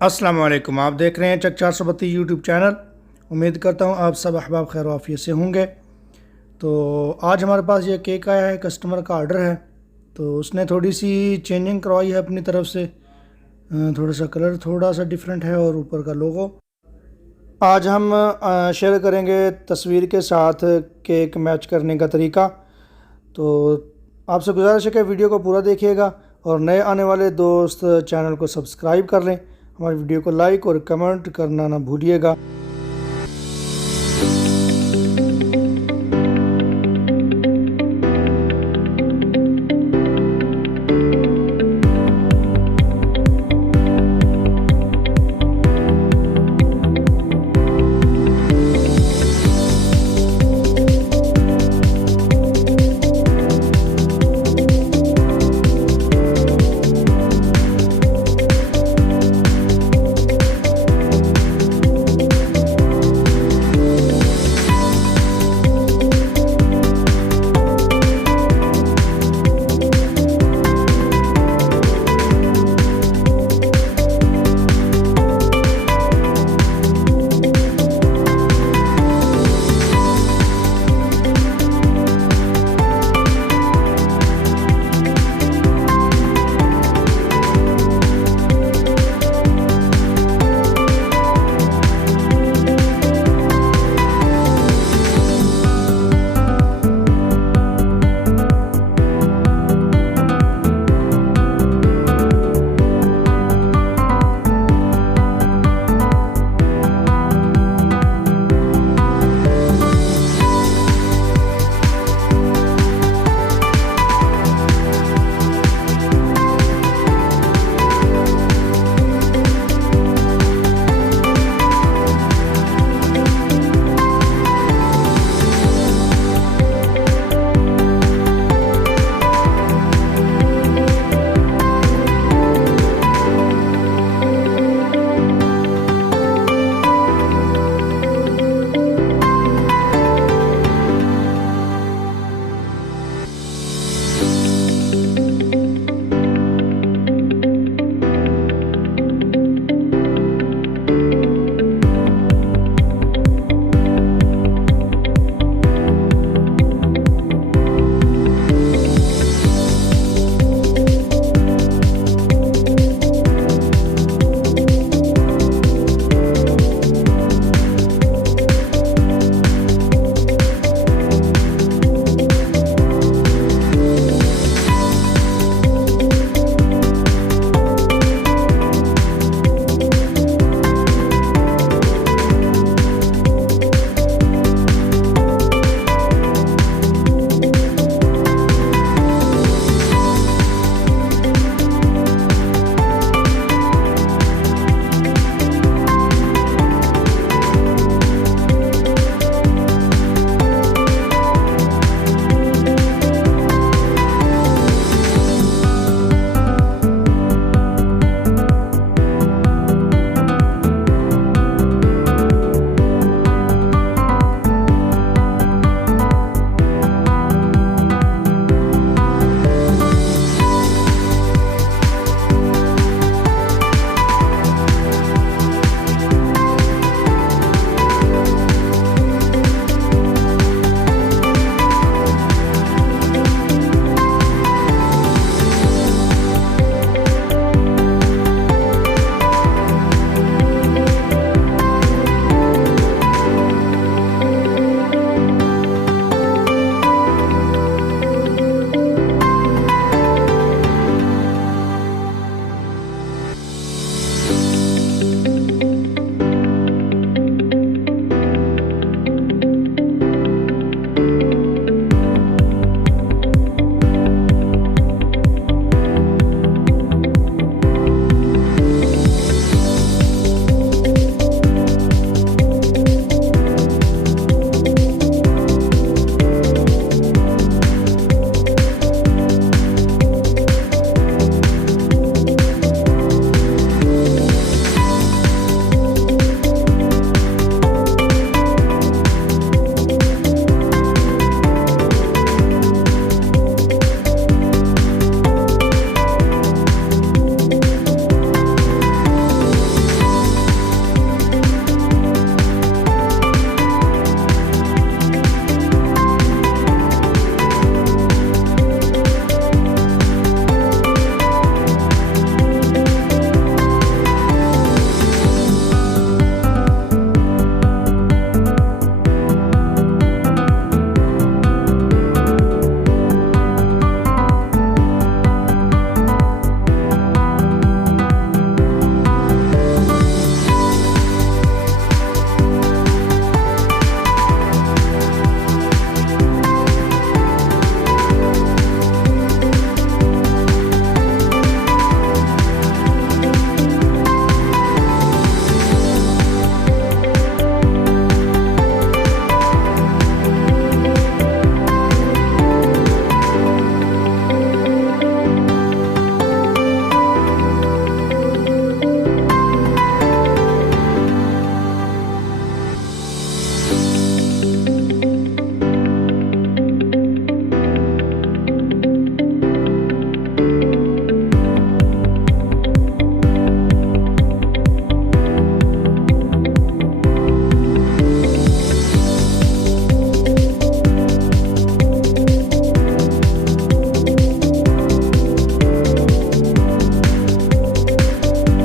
अस्सलाम वालेकुम। आप देख रहे हैं चक 432 यूट्यूब चैनल। उम्मीद करता हूँ आप सब अहबाब खैर आफियत से होंगे। तो आज हमारे पास ये केक आया है, कस्टमर का ऑर्डर है। तो उसने थोड़ी सी चेंजिंग करवाई है अपनी तरफ से। थोड़ा सा कलर थोड़ा सा डिफरेंट है और ऊपर का लोगो। आज हम शेयर करेंगे तस्वीर के साथ केक मैच करने का तरीका। तो आपसे गुजारिश है कि वीडियो को पूरा देखिएगा और नए आने वाले दोस्त चैनल को सब्सक्राइब कर लें। हमारी वीडियो को लाइक और कमेंट करना ना भूलिएगा।